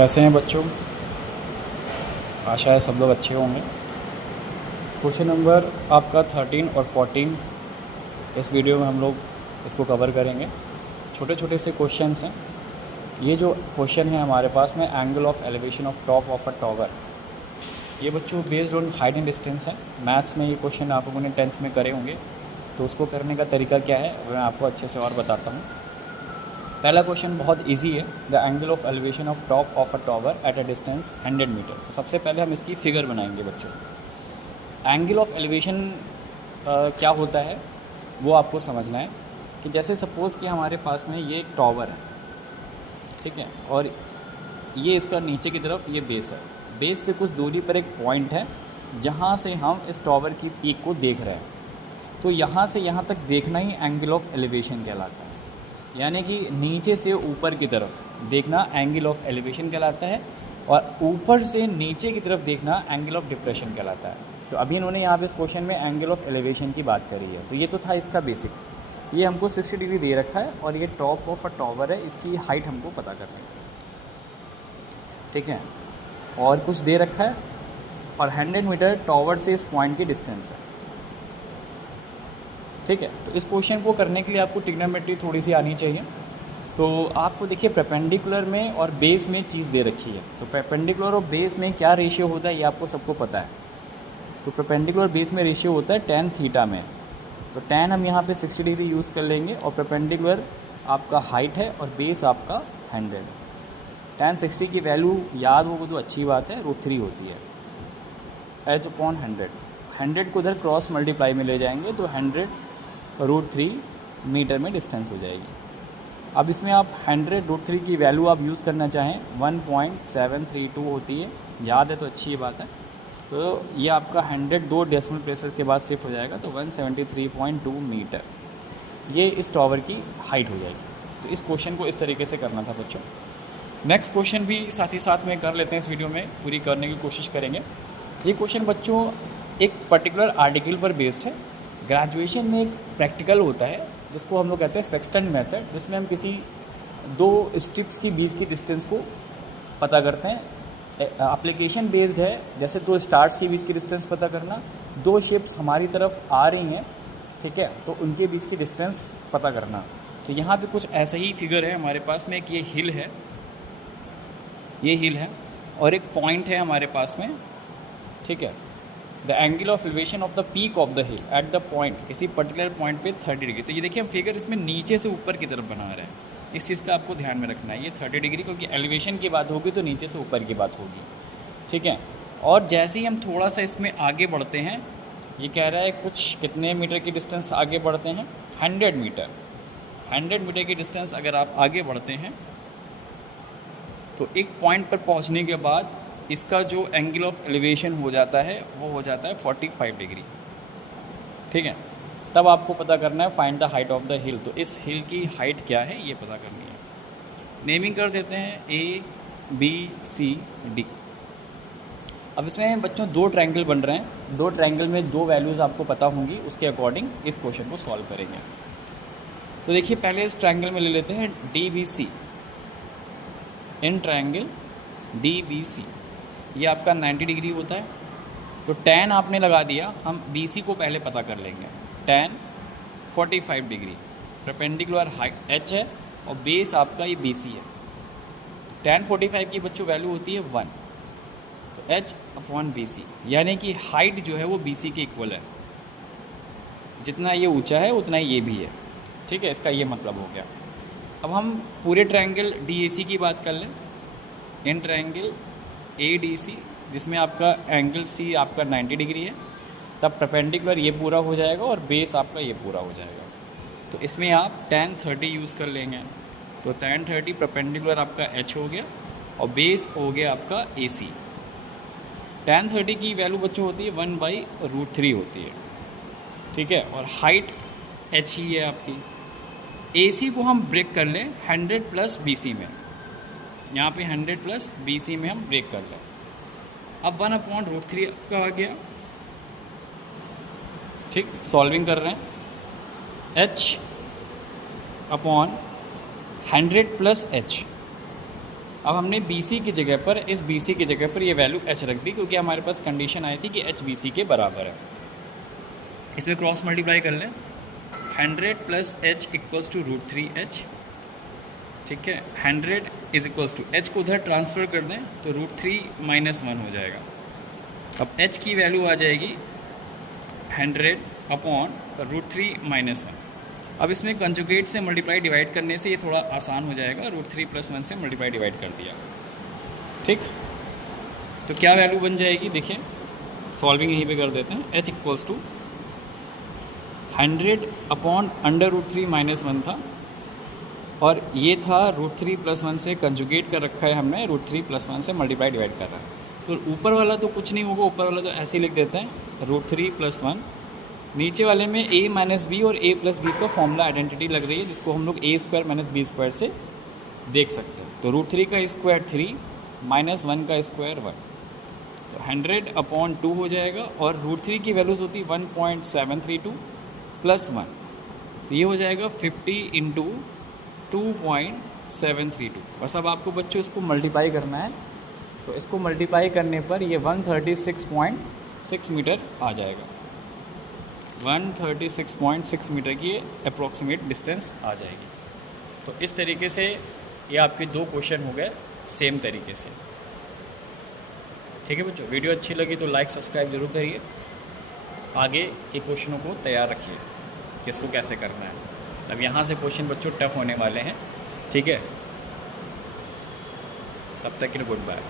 कैसे हैं बच्चों? आशा है सब लोग अच्छे होंगे। क्वेश्चन नंबर आपका 13 और 14 इस वीडियो में हम लोग इसको कवर करेंगे। छोटे छोटे से क्वेश्चंस हैं। ये जो क्वेश्चन है हमारे पास में angle of elevation of top of a tower, ये बच्चों based on height and distance है। मैथ्स में ये क्वेश्चन आप लोगों ने 10th में करे होंगे, तो उसको करने का तरीका क्या है मैं आपको अच्छे से और बताता हूँ। पहला क्वेश्चन बहुत इजी है। The angle of elevation of top of a tower at a distance 100 metre. तो सबसे पहले हम इसकी फिगर बनाएंगे बच्चों। एंगल ऑफ एलिवेशन क्या होता है वो आपको समझना है कि जैसे सपोज़ कि हमारे पास में ये एक टॉवर है, ठीक है, और ये इसका नीचे की तरफ ये बेस है। बेस से कुछ दूरी पर एक पॉइंट है जहाँ से हम इस टॉवर की पीक को देख रहे हैं। तो यहाँ से यहाँ तक देखना ही एंगल ऑफ एलिवेशन कहलाता है। यानी कि नीचे से ऊपर की तरफ देखना एंगल ऑफ एलिवेशन कहलाता है, और ऊपर से नीचे की तरफ देखना एंगल ऑफ डिप्रेशन कहलाता है। तो अभी इन्होंने यहाँ पे इस क्वेश्चन में एंगल ऑफ एलिवेशन की बात करी है। तो ये तो था इसका बेसिक। ये हमको 60 डिग्री दे रखा है और ये टॉप ऑफ अ टॉवर है, इसकी हाइट हमको पता करनी है, ठीक है। और कुछ दे रखा है और 100 मीटर टॉवर से इस पॉइंट की डिस्टेंस है, ठीक है। तो इस क्वेश्चन को करने के लिए आपको ट्रिग्नोमेट्री थोड़ी सी आनी चाहिए। तो आपको देखिए परपेंडिकुलर में और बेस में चीज़ दे रखी है। तो परपेंडिकुलर और बेस में क्या रेशियो होता है ये आपको सबको पता है। तो परपेंडिकुलर बेस में रेशियो होता है tan थीटा में। तो tan हम यहाँ पे 60 डिग्री यूज़ कर लेंगे, और परपेंडिकुलर आपका हाइट है और बेस आपका 100 है। tan 60 की वैल्यू याद होगी तो अच्छी बात है, √3 होती है h/100। 100 को इधर क्रॉस मल्टीप्लाई में ले जाएंगे तो 100 √3 मीटर में डिस्टेंस हो जाएगी। अब इसमें आप 100 √3 की वैल्यू आप यूज़ करना चाहें 1.732 होती है, याद है तो अच्छी बात है। तो ये आपका 100 2 डेसिमल प्लेसेस के बाद शिफ्ट हो जाएगा तो 173.2 मीटर ये इस टॉवर की हाइट हो जाएगी। तो इस क्वेश्चन को इस तरीके से करना था बच्चों। नेक्स्ट क्वेश्चन भी साथ ही साथ में कर लेते हैं, इस वीडियो में पूरी करने की कोशिश करेंगे। ये क्वेश्चन बच्चों एक पर्टिकुलर आर्टिकल पर बेस्ड है। ग्रेजुएशन में एक प्रैक्टिकल होता है जिसको हम लोग कहते हैं सेक्सटेंट मेथड, जिसमें हम किसी दो स्ट्रिप्स के बीच की डिस्टेंस को पता करते हैं। एप्लीकेशन बेस्ड है, जैसे दो स्टार्स के बीच की डिस्टेंस पता करना, दो शिप्स हमारी तरफ आ रही हैं, ठीक है, तो उनके बीच की डिस्टेंस पता करना। तो यहाँ पे कुछ ऐसा ही फिगर है हमारे पास में कि ये हिल है, ये हिल है और एक पॉइंट है हमारे पास में, ठीक है। The angle of elevation of the peak of the hill at the point, किसी पर्टिकुलर पॉइंट पे 30 डिग्री। तो ये देखिए हम फिगर इसमें नीचे से ऊपर की तरफ बना रहे हैं, इस चीज़ का आपको ध्यान में रखना है। ये 30 डिग्री क्योंकि एलिवेशन की बात होगी तो नीचे से ऊपर की बात होगी, ठीक है। और जैसे ही हम थोड़ा सा इसमें आगे बढ़ते हैं, ये कह रहा है कुछ कितने मीटर की डिस्टेंस आगे बढ़ते हैं, 100 मीटर। 100 मीटर की डिस्टेंस अगर आप आगे बढ़ते हैं तो एक पॉइंट पर पहुंचने के बाद इसका जो एंगल ऑफ एलिवेशन हो जाता है वो हो जाता है 45 डिग्री, ठीक है। तब आपको पता करना है find the height of the हिल। तो इस हिल की हाइट क्या है ये पता करनी है। नेमिंग कर देते हैं ABCD। अब इसमें बच्चों दो ट्रायंगल बन रहे हैं, दो ट्रायंगल में दो वैल्यूज़ आपको पता होंगी, उसके अकॉर्डिंग इस क्वेश्चन को सॉल्व करेंगे। तो देखिए पहले इस ट्रायंगल में ले लेते हैं DBC। इन ट्रायंगल DBC ये आपका 90 डिग्री होता है। तो tan आपने लगा दिया, हम BC को पहले पता कर लेंगे। tan 45 degree, perpendicular height h है और बेस आपका ये BC है। tan 45 की बच्चों वैल्यू होती है 1, तो h/BC, यानी कि हाइट जो है वो BC के इक्वल है। जितना ये ऊंचा है उतना ही ये भी है, ठीक है, इसका ये मतलब हो गया। अब हम पूरे ट्रायंगल DAC की बात कर लें। इन ट्रायंगल ADC जिसमें आपका एंगल C आपका 90 डिग्री है, तब परपेंडिकुलर ये पूरा हो जाएगा और बेस आपका ये पूरा हो जाएगा। तो इसमें आप tan 30 यूज़ कर लेंगे। तो tan 30 परपेंडिकुलर आपका H हो गया और बेस हो गया आपका AC। tan 30 की वैल्यू बच्चों होती है 1/√3 होती है, ठीक है, और हाइट H ही है आपकी। AC को हम ब्रेक कर लें 100 + BC में, यहाँ पे 100 + BC में हम ब्रेक कर लें। अब 1/√3 आपका आ गया, ठीक। सॉल्विंग कर रहे हैं H/100 + H, अब हमने BC की जगह पर, इस BC की जगह पर ये वैल्यू h रख दी, क्योंकि हमारे पास कंडीशन आई थी कि h BC के बराबर है। इसमें क्रॉस मल्टीप्लाई कर लें, 100 plus h equals to √3h, ठीक है। 100 इज इक्वल्स टू h को उधर ट्रांसफ़र कर दें तो √3 - 1 हो जाएगा। अब h की वैल्यू आ जाएगी 100 अपॉन √3 - 1। अब इसमें कंजुगेट से मल्टीप्लाई डिवाइड करने से ये थोड़ा आसान हो जाएगा, √3 + 1 से मल्टीप्लाई डिवाइड कर दिया, ठीक। तो क्या वैल्यू बन जाएगी, देखिए सॉल्विंग यहीं पे कर देते हैं। h इक्वल्स टू 100 अपॉन √3 - 1 था, और ये था √3 + 1 से कंजुगेट कर रखा है हमने, √3 + 1 से मल्टीप्लाई डिवाइड कर रहा है। तो ऊपर वाला तो कुछ नहीं होगा, ऊपर वाला तो ऐसे ही लिख देते हैं √3 + 1। नीचे वाले में a - b और a + b का फॉर्मूला आइडेंटिटी लग रही है, जिसको हम लोग a² - b² से देख सकते हैं। तो √3 का स्क्वायर 3 - 1 का स्क्वायर 1, तो 100 अपॉन 2 हो जाएगा। और √3 की वैल्यूज़ होती 1.732 + 1, तो ये हो जाएगा 50 × 2.732। बस अब आपको बच्चों इसको मल्टीप्लाई करना है, तो इसको मल्टीप्लाई करने पर ये 136.6 मीटर आ जाएगा। 136.6 मीटर की अप्रॉक्सीमेट डिस्टेंस आ जाएगी। तो इस तरीके से ये आपके 2 क्वेश्चन हो गए सेम तरीके से, ठीक है बच्चों। वीडियो अच्छी लगी तो लाइक सब्सक्राइब जरूर करिए, आगे के क्वेश्चनों को तैयार रखिए कि इसको कैसे करना है। अब यहाँ से क्वेश्चन बच्चों टफ होने वाले हैं, ठीक है। तब तक के लिए गुड बाय।